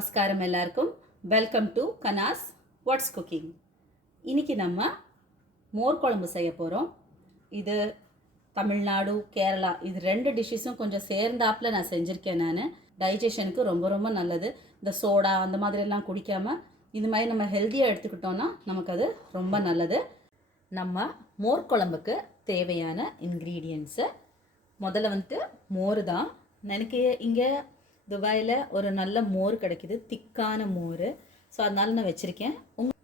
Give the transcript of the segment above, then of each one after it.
நமஸ்காரம் எல்லாருக்கும். Welcome to Kana's what's cooking. இன்னைக்கு நம்ம மோர் குழம்பு செய்ய போகிறோம். இது தமிழ்நாடு, கேரளா இது ரெண்டு டிஷ்ஷஸும் கொஞ்சம் சேர்ந்தாப்பில் நான் செஞ்சுருக்கேன். நான் டைஜஷனுக்கு ரொம்ப ரொம்ப நல்லது. இந்த சோடா அந்த மாதிரிலாம் குடிக்காமல் இது மாதிரி நம்ம ஹெல்த்தியாக எடுத்துக்கிட்டோன்னா நமக்கு அது ரொம்ப நல்லது. நம்ம மோர் குழம்புக்கு தேவையான இன்க்ரீடியன்ட்ஸு முதல்ல மோர் தான். எனக்கு இங்கே துபாயில் ஒரு நல்ல மோர் கிடைக்கிது, திக்கான மோர். ஸோ அதனால நான் வச்சுருக்கேன்.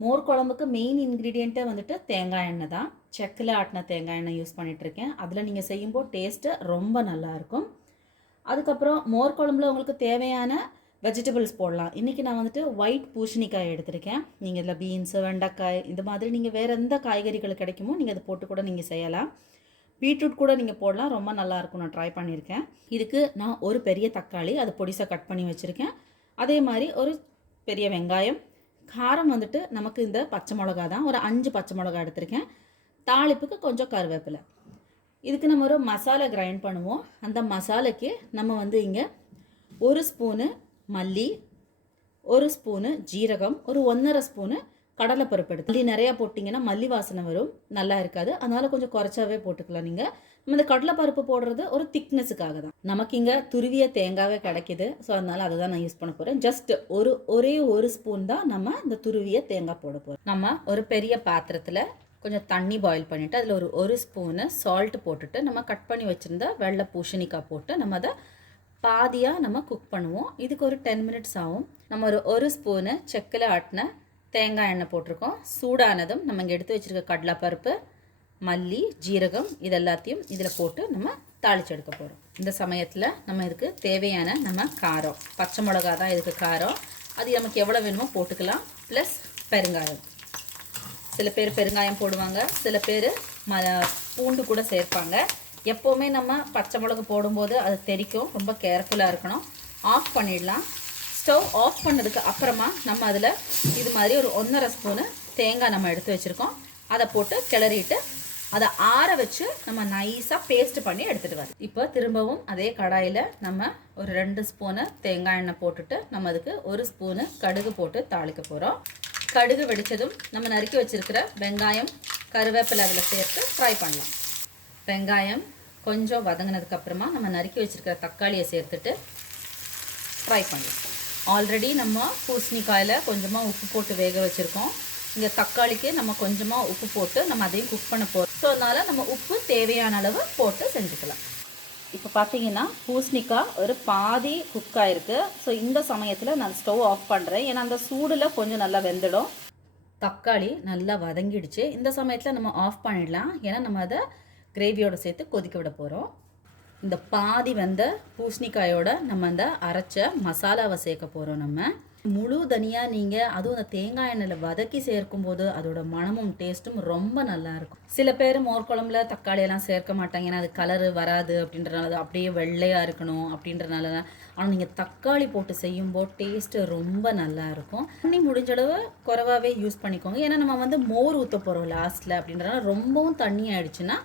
மோர் குழம்புக்கு மெயின் இன்க்ரீடியண்ட்டை தேங்காய் எண்ணெய் தான். செக்கில் ஆட்டின தேங்காய் எண்ணெய் யூஸ் பண்ணிகிட்ருக்கேன். அதில் நீங்கள் செய்யும்போது டேஸ்ட்டு ரொம்ப நல்லாயிருக்கும். அதுக்கப்புறம் மோர் குழம்புல உங்களுக்கு தேவையான வெஜிடபிள்ஸ் போடலாம். இன்றைக்கி நான் ஒயிட் பூசணிக்காய் எடுத்திருக்கேன். நீங்கள் இதில் பீன்ஸு, வெண்டைக்காய் இந்த மாதிரி நீங்கள் வேறு எந்த காய்கறிகள் கிடைக்குமோ நீங்கள் அதை போட்டு கூட நீங்கள் செய்யலாம். பீட்ரூட் கூட நீங்கள் போடலாம், ரொம்ப நல்லாயிருக்கும். நான் ட்ரை பண்ணியிருக்கேன். இதுக்கு நான் ஒரு பெரிய தக்காளி அது பொடிசாக கட் பண்ணி வச்சுருக்கேன். அதே மாதிரி ஒரு பெரிய வெங்காயம். காரம் நமக்கு இந்த பச்சை மிளகா தான், ஒரு 5 பச்சை மிளகா எடுத்திருக்கேன். தாளிப்புக்கு கொஞ்சம் கருவேப்பிலை. இதுக்கு நம்ம ஒரு மசாலா கிரைண்ட் பண்ணுவோம். அந்த மசாலாக்கு நம்ம இங்கே 1 ஸ்பூனு மல்லி, 1 ஸ்பூனு ஜீரகம், ஒரு 1.5 ஸ்பூனு கடலைப்பருப்பு எடுத்து. மல்லி நிறையா போட்டிங்கன்னா மல்லி வாசனை வரும், நல்லா இருக்காது. அதனால் கொஞ்சம் குறைச்சாவே போட்டுக்கலாம். நீங்கள் நம்ம இந்த கடலைப்பருப்பு போடுறது ஒரு திக்னஸுக்காக தான். நமக்கு இங்கே துருவிய தேங்காவே கிடைக்கிது. ஸோ அதனால் அதை தான் நான் யூஸ் பண்ண போகிறேன். ஜஸ்ட் ஒரே ஒரு ஸ்பூன் தான் நம்ம இந்த துருவிய தேங்காய் போட போகிறோம். நம்ம ஒரு பெரிய பாத்திரத்தில் கொஞ்சம் தண்ணி பாயில் பண்ணிவிட்டு அதில் ஒரு ஸ்பூனு சால்ட் போட்டுட்டு நம்ம கட் பண்ணி வச்சுருந்த வெள்ளை பூசணிக்காய் போட்டு நம்ம அதை பாதியாக நம்ம குக் பண்ணுவோம். இதுக்கு ஒரு 10 மினிட்ஸ் ஆகும். நம்ம ஒரு ஸ்பூனு செக்கில் ஆட்டின தேங்காய் எண்ணெய் போட்டிருக்கோம். சூடானதும் நம்ம இங்கே எடுத்து வச்சுருக்க கடலைப்பருப்பு, மல்லி, ஜீரகம் இது எல்லாத்தையும் இதில் போட்டு நம்ம தாளித்து எடுக்க போகிறோம். இந்த சமயத்தில் நம்ம இதுக்கு தேவையான நம்ம காரம், பச்சை மிளகா தான் இதுக்கு காரம், அது நமக்கு எவ்வளோ வேணுமோ போட்டுக்கலாம். ப்ளஸ் பெருங்காயம். சில பேர் பெருங்காயம் போடுவாங்க, சில பேர் பூண்டு கூட சேர்ப்பாங்க. எப்போவுமே நம்ம பச்சை மிளகு போடும்போது அது தெறிக்கும், ரொம்ப கேர்ஃபுல்லாக இருக்கணும். ஆஃப் பண்ணிடலாம். ஸ்டவ் ஆஃப் பண்ணதுக்கு அப்புறமா நம்ம அதில் இது மாதிரி ஒரு 1.5 ஸ்பூனு தேங்காய் நம்ம எடுத்து வச்சுருக்கோம். அதை போட்டு கிளறிட்டு அதை ஆற வச்சு நம்ம நைஸாக பேஸ்ட் பண்ணி எடுத்துகிட்டு வரோம். இப்போ திரும்பவும் அதே கடாயில் நம்ம ஒரு 2 ஸ்பூனு தேங்காய் எண்ணெய் போட்டுட்டு நம்ம அதுக்கு 1 ஸ்பூனு கடுகு போட்டு தாளிக்க போகிறோம். கடுகு வெடித்ததும் நம்ம நறுக்கி வச்சுருக்கிற வெங்காயம், கருவேப்பிலை அதில் சேர்த்து ஃப்ரை பண்ணலாம். வெங்காயம் கொஞ்சம் வதங்கினதுக்கப்புறமா நம்ம நறுக்கி வச்சுருக்கிற தக்காளியை சேர்த்துட்டு ஃப்ரை பண்ணலாம். ஆல்ரெடி நம்ம பூசணிக்காயில் கொஞ்சமாக உப்பு போட்டு வேக வச்சுருக்கோம். இங்கே தக்காளிக்கு நம்ம கொஞ்சமாக உப்பு போட்டு நம்ம அதையும் குக் பண்ண போகிறோம். ஸோ அதனால் நம்ம உப்பு தேவையான அளவு போட்டு செஞ்சுக்கலாம். இப்போ பார்த்தீங்கன்னா பூசணிக்காய் ஒரு பாதி குக் ஆகிருக்கு. ஸோ இந்த சமயத்தில் நான் ஸ்டவ் ஆஃப் பண்ணுறேன், ஏன்னா அந்த சூடில் கொஞ்சம் நல்லா வெந்துடும். தக்காளி நல்லா வதங்கிடுச்சு. இந்த சமயத்தில் நம்ம ஆஃப் பண்ணிடலாம், ஏன்னா நம்ம அதை கிரேவியோடு சேர்த்து கொதிக்க விட போகிறோம். இந்த பாதி வந்த பூசணிக்காயோட நம்ம அந்த அரைச்ச மசாலாவை சேர்க்க போகிறோம். நம்ம முழு தனியாக நீங்கள் அதுவும் அந்த தேங்காய் எண்ணெயில் வதக்கி சேர்க்கும்போது அதோட மனமும் டேஸ்ட்டும் ரொம்ப நல்லாயிருக்கும். சில பேர் மோர் குழம்புல தக்காளியெல்லாம் சேர்க்க மாட்டாங்க, ஏன்னா அது கலரு வராது அப்படின்றனால, அப்படியே வெள்ளையாக இருக்கணும் அப்படின்றனால தான். ஆனால் நீங்கள் தக்காளி போட்டு செய்யும்போது டேஸ்ட்டு ரொம்ப நல்லாயிருக்கும். தண்ணி முடிஞ்சளவு குறைவாகவே யூஸ் பண்ணிக்கோங்க, ஏன்னா நம்ம மோர் ஊற்ற போகிறோம் லாஸ்ட்டில் அப்படின்றனால ரொம்பவும் தண்ணி ஆயிடுச்சுன்னா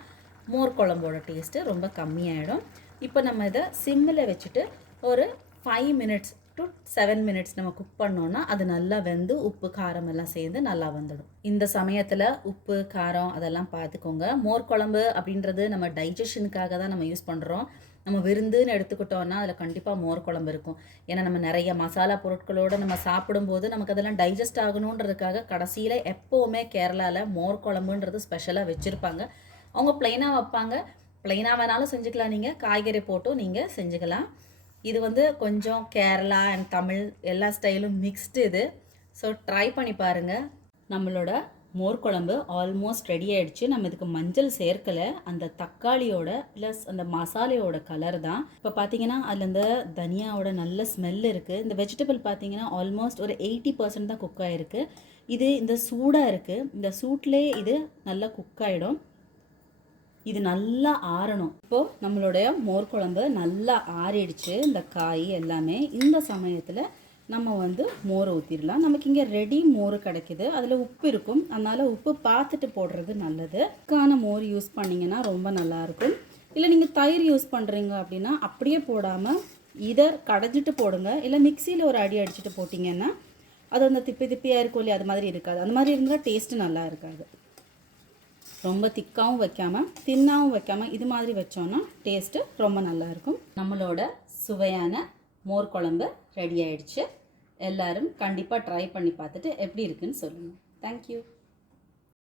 மோர் குழம்போட டேஸ்ட்டு ரொம்ப கம்மியாயிடும். இப்போ நம்ம இதை சிம்மில் வச்சுட்டு ஒரு 5 மினிட்ஸ் டு 7 மினிட்ஸ் நம்ம குக் பண்ணோன்னா அது நல்லா வெந்து உப்பு காரம் எல்லாம் சேர்ந்து நல்லா வந்துடும். இந்த சமயத்தில் உப்பு காரம் அதெல்லாம் பார்த்துக்கோங்க. மோர் குழம்பு அப்படின்றது நம்ம டைஜஷனுக்காக தான் நம்ம யூஸ் பண்ணுறோம். நம்ம விருந்துன்னு எடுத்துக்கிட்டோன்னா அதில் கண்டிப்பாக மோர் குழம்பு இருக்கும். ஏன்னா நம்ம நிறைய மசாலா பொருட்களோடு நம்ம சாப்பிடும்போது நமக்கு அதெல்லாம் டைஜஸ்ட் ஆகணுன்றதுக்காக கடைசியில் எப்போவுமே கேரளாவில் மோர் குழம்புன்றது ஸ்பெஷலாக வச்சுருப்பாங்க. அவங்க ப்ளைனாக வைப்பாங்க, ப்ளைனாக வேணாலும் செஞ்சுக்கலாம், நீங்கள் காய்கறி போட்டும் நீங்கள் செஞ்சுக்கலாம். இது கொஞ்சம் கேரளா அண்ட் தமிழ் எல்லா ஸ்டைலும் மிக்ஸ்டு இது. ஸோ ட்ரை பண்ணி பாருங்கள். நம்மளோட மோர் குழம்பு ஆல்மோஸ்ட் ரெடி ஆகிடுச்சு. நம்ம இதுக்கு மஞ்சள் சேர்க்கலை, அந்த தக்காளியோட ப்ளஸ் அந்த மசாலையோட கலர் தான். இப்போ பார்த்தீங்கன்னா அதில் இந்த தனியாவோட நல்ல ஸ்மெல் இருக்குது. இந்த வெஜிடபிள் பார்த்தீங்கன்னா ஆல்மோஸ்ட் ஒரு 80% தான் குக் ஆகிருக்கு. இது இந்த சூடாக இருக்குது, இந்த சூட்லேயே இது நல்லா குக் ஆகிடும். இது நல்லா ஆறணும். இப்போது நம்மளுடைய மோர் குழம்பு நல்லா ஆறிடுச்சு, இந்த காய் எல்லாமே. இந்த சமயத்தில் நம்ம மோரை ஊற்றிடலாம். நமக்கு இங்கே ரெடி மோர் கிடைக்கிது, அதில் உப்பு இருக்கும், அதனால் உப்பு பார்த்துட்டு போடுறது நல்லது. உப்புக்கான மோர் யூஸ் பண்ணிங்கன்னா ரொம்ப நல்லாயிருக்கும். இல்லை நீங்கள் தயிர் யூஸ் பண்ணுறீங்க அப்படின்னா அப்படியே போடாமல் இதை கடைஞ்சிட்டு போடுங்க, இல்லை மிக்சியில் ஒரு அடி அடிச்சுட்டு போட்டிங்கன்னா அது அந்த திப்பியாக இருக்கும் இல்லையா, அது மாதிரி இருக்காது. அந்த மாதிரி இருந்தால் டேஸ்ட்டு நல்லா இருக்காது. ரொம்ப திக்காகவும் வைக்காமல் தின்னாகவும் வைக்காமல் இது மாதிரி வச்சோன்னா டேஸ்ட்டு ரொம்ப நல்லாயிருக்கும். நம்மளோட சுவையான மோர் குழம்பு ரெடி ஆயிடுச்சு. எல்லோரும் கண்டிப்பாக ட்ரை பண்ணி பார்த்துட்டு எப்படி இருக்குன்னு சொல்லுங்கள். தேங்க்யூ.